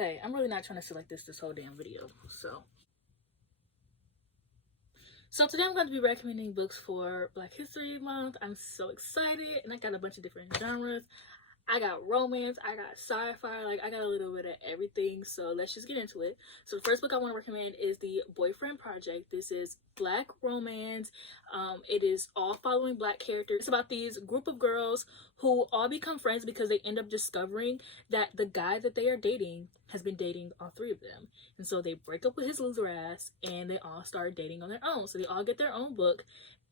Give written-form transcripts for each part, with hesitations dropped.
Okay, I'm really not trying to sit like this whole damn video. So today I'm going to be recommending books for Black History Month. I'm so excited, and I got a bunch of different genres. I got romance, I got sci-fi, like I got a little bit of everything. So let's just get into it. So the first book I want to recommend is The Boyfriend Project. This is Black romance. It is all following Black characters. It's about these group of girls who all become friends because they end up discovering that the guy that they are dating has been dating all three of them. And so they break up with his loser ass and they all start dating on their own. So they all get their own book.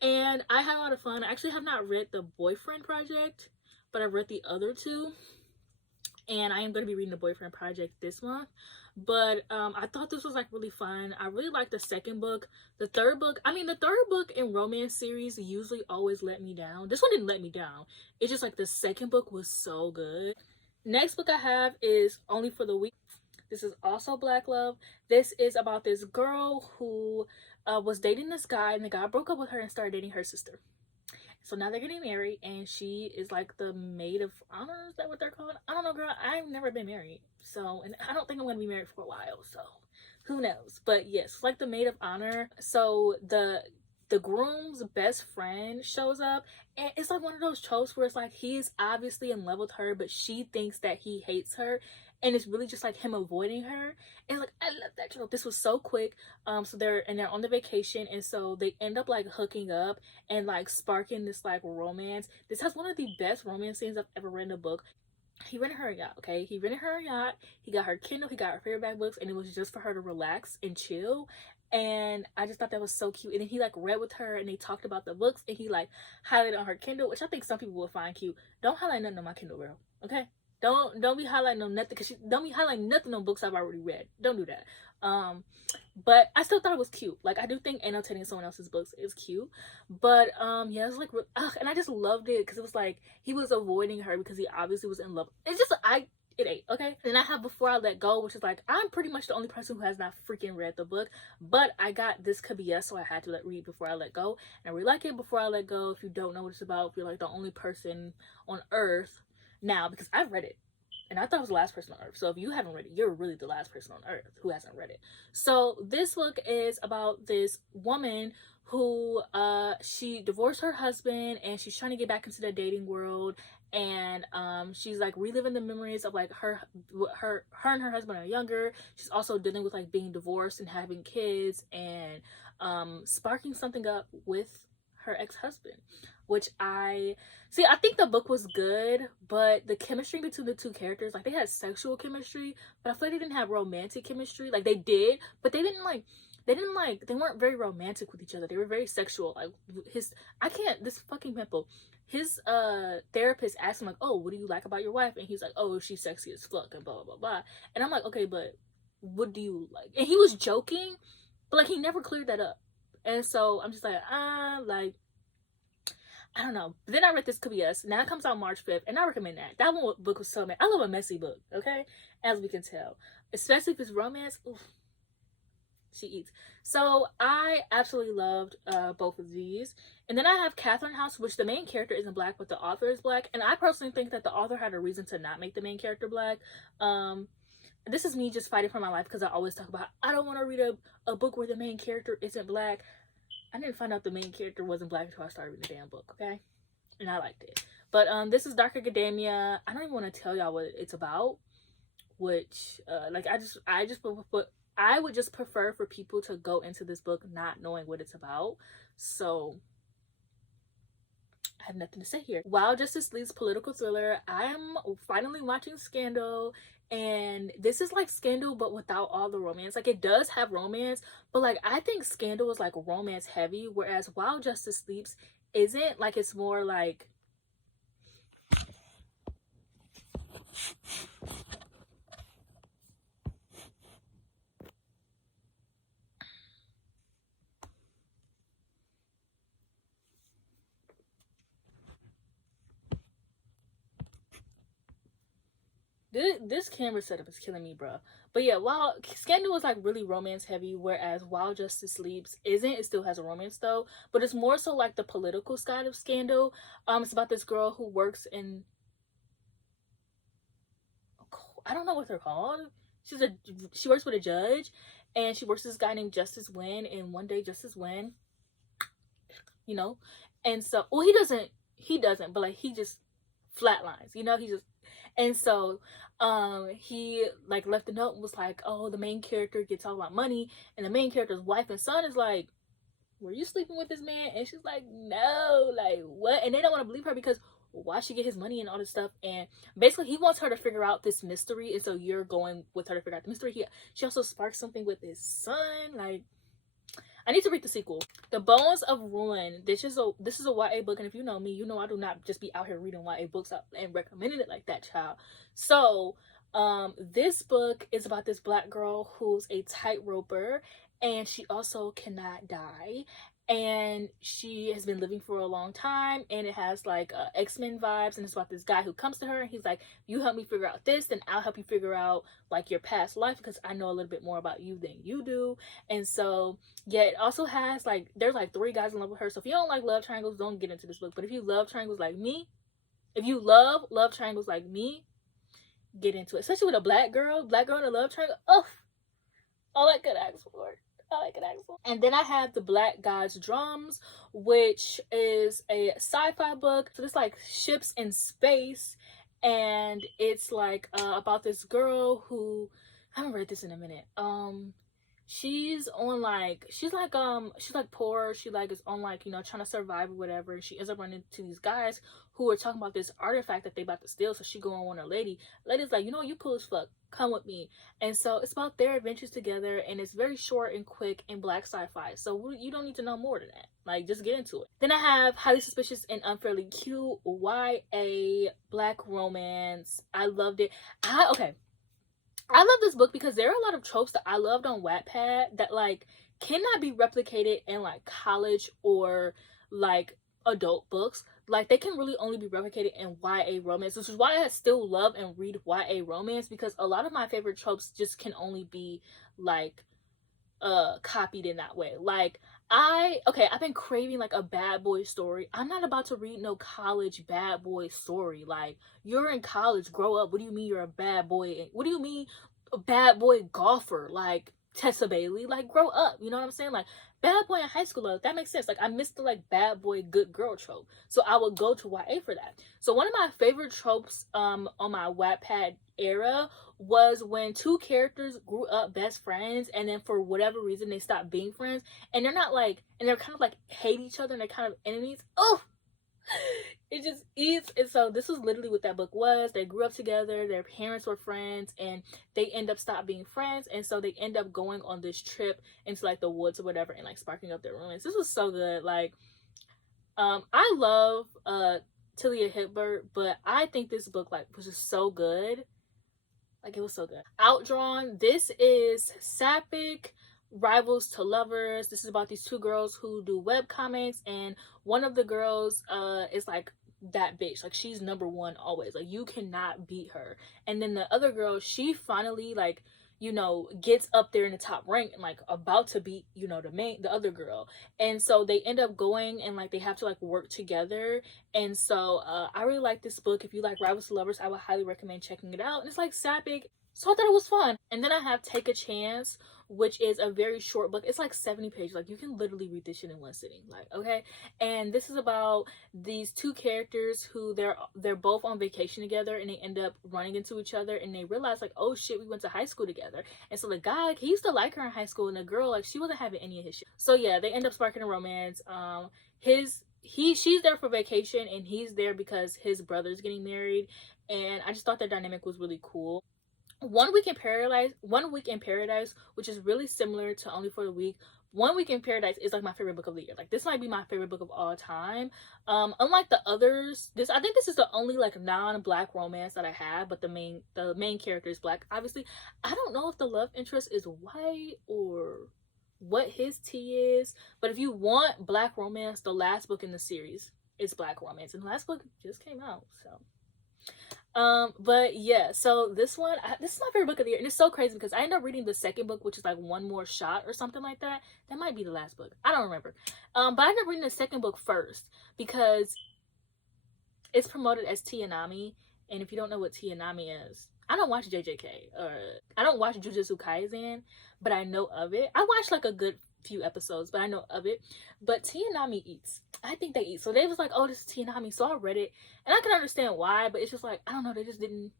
And I had a lot of fun. I actually have not read The Boyfriend Project, but I've read the other two, and I am going to be reading The Boyfriend Project this month. But I thought this was like really fun. I really liked the second book. The third book in romance series usually always let me down. This one didn't let me down. It's just like the second book was so good. Next book I have is Only for the Weak. This is also Black love. This is about this girl who was dating this guy, and the guy broke up with her and started dating her sister. So now they're getting married, and she is like the maid of honor. Is that what they're called? I don't know, girl. I've never been married. So, and I don't think I'm going to be married for a while. So, who knows? But yes, it's like the maid of honor. So the groom's best friend shows up, and it's like one of those tropes where it's like he's obviously in love with her, but she thinks that he hates her, and it's really just like him avoiding her. And like, I love that trope. This was so quick. So they're on the vacation, and so they end up like hooking up and like sparking this like romance. This has one of the best romance scenes I've ever read in a book. He rented her a yacht, okay? He rented her a yacht. He got her Kindle. He got her paperback books, and it was just for her to relax and chill. And I just thought that was so cute. And then he like read with her, and they talked about the books, and he like highlighted on her Kindle, which I think some people will find cute. Don't highlight nothing on my Kindle, girl. Okay? Don't be highlighting on nothing, because don't be highlighting nothing on books I've already read. Don't do that. But I still thought it was cute. Like, I do think annotating someone else's books is cute. But yeah, it was like, and I just loved it because it was like he was avoiding her because he obviously was in love. It's just it ain't okay. Then I have Before I Let Go, which is like, I'm pretty much the only person who has not freaking read the book, but I got This Could Be Yes, so I had to read Before I Let Go. And I really like it. Before I Let Go, if you don't know what it's about, if you're like the only person on earth now, because I've read it and I thought I was the last person on earth. So if you haven't read it, you're really the last person on earth who hasn't read it. So this book is about this woman who she divorced her husband, and she's trying to get back into the dating world. And she's like reliving the memories of like her and her husband are younger. She's also dealing with like being divorced and having kids, and sparking something up with her ex-husband, which I think the book was good, but the chemistry between the two characters, like they had sexual chemistry, but I feel like they didn't have romantic chemistry. Like they did, but they weren't very romantic with each other. They were very sexual. Like this fucking pimple, his therapist asked him like, oh, what do you like about your wife? And he's like, oh, she's sexy as fuck and blah blah blah blah. And I'm like, okay, but what do you like? And he was joking, but like he never cleared that up. And so I'm just like, like, I don't know. But then I read This Could Be Us. Now it comes out March 5th, and I recommend that. That one book was so mad. I love a messy book, okay? As we can tell. Especially if it's romance. Oof. She eats. So I absolutely loved both of these. And then I have Katherine House, which the main character isn't Black, but the author is Black. And I personally think that the author had a reason to not make the main character Black. This is me just fighting for my life, because I always talk about, I don't want to read a book where the main character isn't Black. I didn't find out the main character wasn't Black until I started reading the damn book, okay? And I liked it. But this is Dark Academia. I don't even want to tell y'all what it's about, which like I would just prefer for people to go into this book not knowing what it's about. So I have nothing to say here. While Justice League's political thriller, I am finally watching Scandal. And this is like Scandal, but without all the romance. Like, it does have romance, but like I think Scandal is like romance heavy, whereas While Justice Sleeps isn't. Like, it's more like this camera setup is killing me, bro. But yeah, while Scandal is like really romance heavy, whereas While Justice Sleeps isn't. It still has a romance though, but it's more so like the political side of Scandal. It's about this girl who works in, I don't know what they're called. she works with a judge, and she works with this guy named Justice Wynn. And one day Justice Wynn, you know, and so, well, he doesn't, but like he just flatlines, you know, he just, and so he like left a note and was like, oh, the main character gets all about money, and the main character's wife and son is like, were you sleeping with this man? And she's like, no, like what? And they don't want to believe her because why she get his money and all this stuff. And basically he wants her to figure out this mystery, and so you're going with her to figure out the mystery. She also sparks something with his son. Like, I need to read the sequel. The Bones of Ruin. This is a YA book, and if you know me, you know I do not just be out here reading YA books out and recommending it like that, child. So this book is about this black girl who's a tightroper, and she also cannot die, and she has been living for a long time, and it has like X-Men vibes, and it's about this guy who comes to her and he's like, you help me figure out this, then I'll help you figure out like your past life, because I know a little bit more about you than you do. And so yeah, it also has like, there's like 3 guys in love with her. So if you don't like love triangles, don't get into this book. But if you love triangles like me, if you love triangles like me, get into it. Especially with a black girl in a love triangle. Oh, all I could ask for. And then I have The Black God's Drums, which is a sci-fi book. So it's like ships in space, and it's like about this girl who, I haven't read this in a minute. She's like poor. She like is on like, you know, trying to survive or whatever. And she ends up running into these guys who are talking about this artifact that they about to steal. So she go on with her lady's like, you know, you cool as fuck, come with me. And so it's about their adventures together, and it's very short and quick and black sci-fi. So you don't need to know more than that. Like, just get into it. Then I have Highly Suspicious and Unfairly Cute, YA black romance. I loved it. I love this book because there are a lot of tropes that I loved on Wattpad that like cannot be replicated in like college or like adult books. Like, they can really only be replicated in YA romance, which is why I still love and read YA romance, because a lot of my favorite tropes just can only be like copied in that way. Like, I've been craving like a bad boy story. I'm not about to read no college bad boy story. Like, you're in college, grow up. What do you mean you're a bad boy? What do you mean a bad boy golfer? Like Tessa Bailey, like, grow up. You know what I'm saying? Like, bad boy in high school, love, that makes sense. Like, I missed the like bad boy good girl trope, so I would go to YA for that. So one of my favorite tropes on my Wattpad era was when 2 characters grew up best friends, and then for whatever reason they stopped being friends, and they're not like, and they're kind of like hate each other, and they're kind of enemies. Oh, it just is. And so this was literally what that book was. They grew up together, their parents were friends, and they end up stop being friends, and so they end up going on this trip into like the woods or whatever, and like sparking up their romance. This was so good. Like, I love Talia Hibbert, but I think this book like was just so good. Like, it was so good. Outdrawn. This is Sapic Rivals to Lovers. This is about these 2 girls who do webcomics, and one of the girls is like that bitch. Like, she's number 1 always. Like, you cannot beat her. And then the other girl, she finally like, you know, gets up there in the top rank and like about to beat, you know, the other girl. And so they end up going and like they have to like work together. And so I really like this book. If you like Rivals to Lovers, I would highly recommend checking it out. And it's like Sapic, so I thought it was fun. And then I have Take a Chance, which is a very short book. It's like 70 pages. Like, you can literally read this shit in one sitting. Like, okay. And this is about these 2 characters who they're both on vacation together, and they end up running into each other, and they realize like, oh shit, we went to high school together. And so the guy, like, he used to like her in high school, and the girl, like, she wasn't having any of his shit. So yeah, they end up sparking a romance. She's there for vacation, and he's there because his brother's getting married. And I just thought their dynamic was really cool. One Week in Paradise, which is really similar to Only for the Week. One Week in Paradise is like my favorite book of the year. Like, this might be my favorite book of all time. Unlike the others, I think this is the only like non-black romance that I have, but the main character is black, obviously. I don't know if the love interest is white or what his tea is, but if you want black romance, the last book in the series is black romance, and the last book just came out, so but yeah, so this is my favorite book of the year. And it's so crazy because I ended up reading the second book, which is like One More Shot or something like that. That might be the last book, I don't remember. But I ended up reading the second book first because it's promoted as Tianami, and if you don't know what Tianami is, I don't watch JJK or I don't watch Jujutsu Kaisen, but I know of it. I watched like a good few episodes, but I know of it. But Tianami eats. I think they eat. So they was like, oh, this is Tianami. So I read it, and I can understand why, but it's just like, I don't know, they just didn't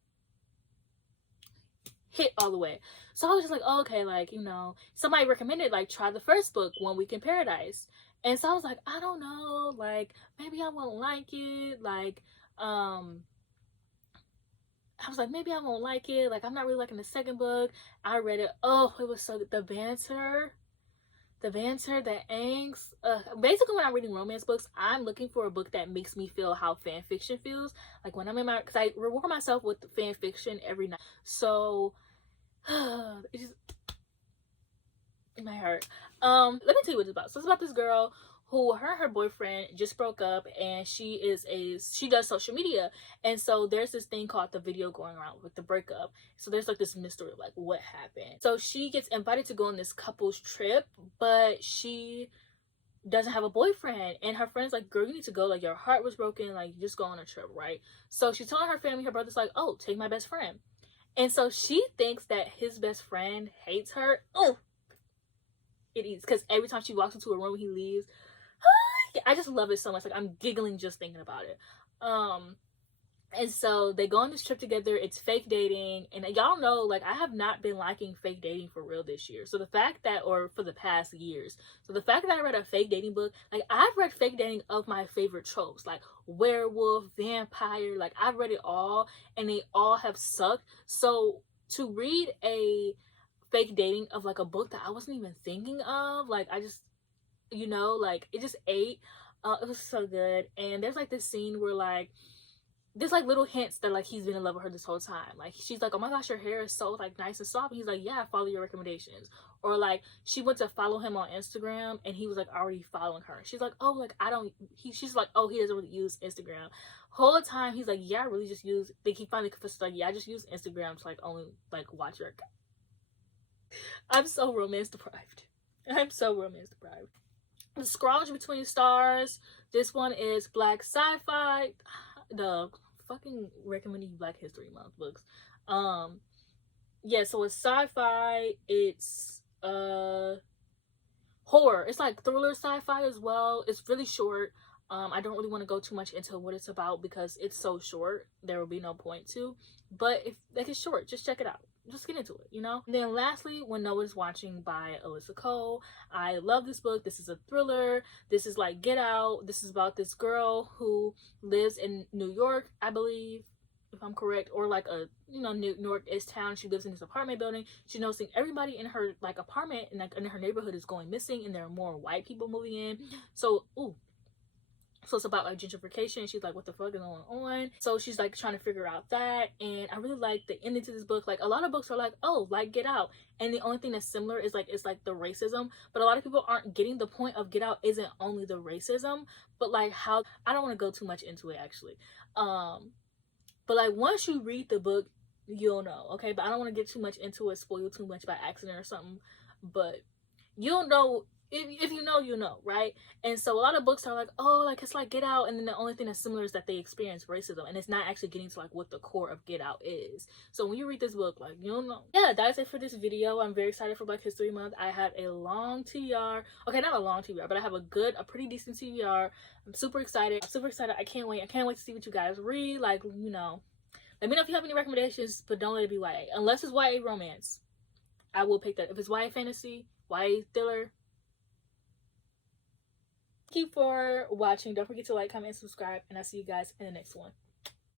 hit all the way. So I was just like, oh, okay, like, you know, somebody recommended like try the first book, One Week in Paradise. And so I was like, I don't know, like maybe I won't like it. Like, I was like, maybe I won't like it. Like, I'm not really liking the second book. I read it. Oh, it was so good. The banter, the angst. Basically, when I'm reading romance books, I'm looking for a book that makes me feel how fan fiction feels. Like when I'm in my, because I reward myself with fan fiction every night. So it just, it might hurt. Let me tell you what it's about. So it's about this girl who her and her boyfriend just broke up, and she does social media, and so there's this thing called the video going around with the breakup. So there's like this mystery of like what happened. So she gets invited to go on this couple's trip, but she doesn't have a boyfriend, and her friend's like, girl, you need to go, like your heart was broken, like just go on a trip, right? So she's telling her family, her brother's like, oh, take my best friend. And so she thinks that his best friend hates her. Oh, it is, because every time she walks into a room, he leaves. I just love it so much. Like, I'm giggling just thinking about it. And so they go on this trip together. It's fake dating, and y'all know, like, I have not been liking fake dating for real this year. So the fact that, or for the past years, so the fact that I read a fake dating book, like, I've read fake dating of my favorite tropes, like werewolf, vampire, like I've read it all, and they all have sucked. So to read a fake dating of like a book that I wasn't even thinking of, like, I just, you know, like it just ate. It was so good. And there's like this scene where like there's like little hints that like he's been in love with her this whole time. Like she's like, oh my gosh, your hair is so like nice and soft, and he's like, yeah, I follow your recommendations. Or like she went to follow him on Instagram, and he was like already following her. She's like, oh, like I don't, she's like, oh, he doesn't really use Instagram. Whole time he's like, yeah, I really just use, like he finally confessed, like, yeah, I just use Instagram to like only like watch your account. I'm so romance deprived. I'm so romance deprived. The Scrolls Between Stars. This one is black sci-fi. The fucking recommending Black History Month books. Yeah, so it's sci-fi. It's horror. It's like thriller sci-fi as well. It's really short. I don't really want to go too much into what it's about because it's so short. There will be no point to. But if like it's short, just check it out. Just get into it, you know? And then lastly, When Noah's Watching by Alyssa Cole. I love this book. This is a thriller. This is like Get Out. This is about this girl who lives in New York, I believe, if I'm correct, or like a, you know, New York-ish town. She lives in this apartment building. She's noticing everybody in her like apartment and like in her neighborhood is going missing, and there are more white people moving in. So, so it's about like gentrification. She's like, what the fuck is going on? So she's like trying to figure out that. And I really like the ending to this book. Like a lot of books are like, oh, like Get Out. And the only thing that's similar is like, it's like the racism. But a lot of people aren't getting the point of Get Out isn't only the racism, but like how, I don't want to go too much into it actually. But like once you read the book, you'll know, okay? But I don't want to get too much into it, spoil too much by accident or something. But you'll know. If you know, you know, right? And so a lot of books are like, oh, like it's like Get Out, and then the only thing that's similar is that they experience racism, and it's not actually getting to like what the core of Get Out is. So when you read this book, like, you'll know. Yeah, that's it for this video. I'm very excited for Black History Month. I have a long TBR. Okay, not a long TBR, but I have a pretty decent TBR. I'm super excited. I can't wait. I can't wait to see what you guys read. Like, you know, let me know if you have any recommendations, but don't let it be YA. Unless it's YA romance, I will pick that. If it's YA fantasy, YA thriller. Thank you for watching. Don't forget to like, comment, and subscribe, and I'll see you guys in the next one.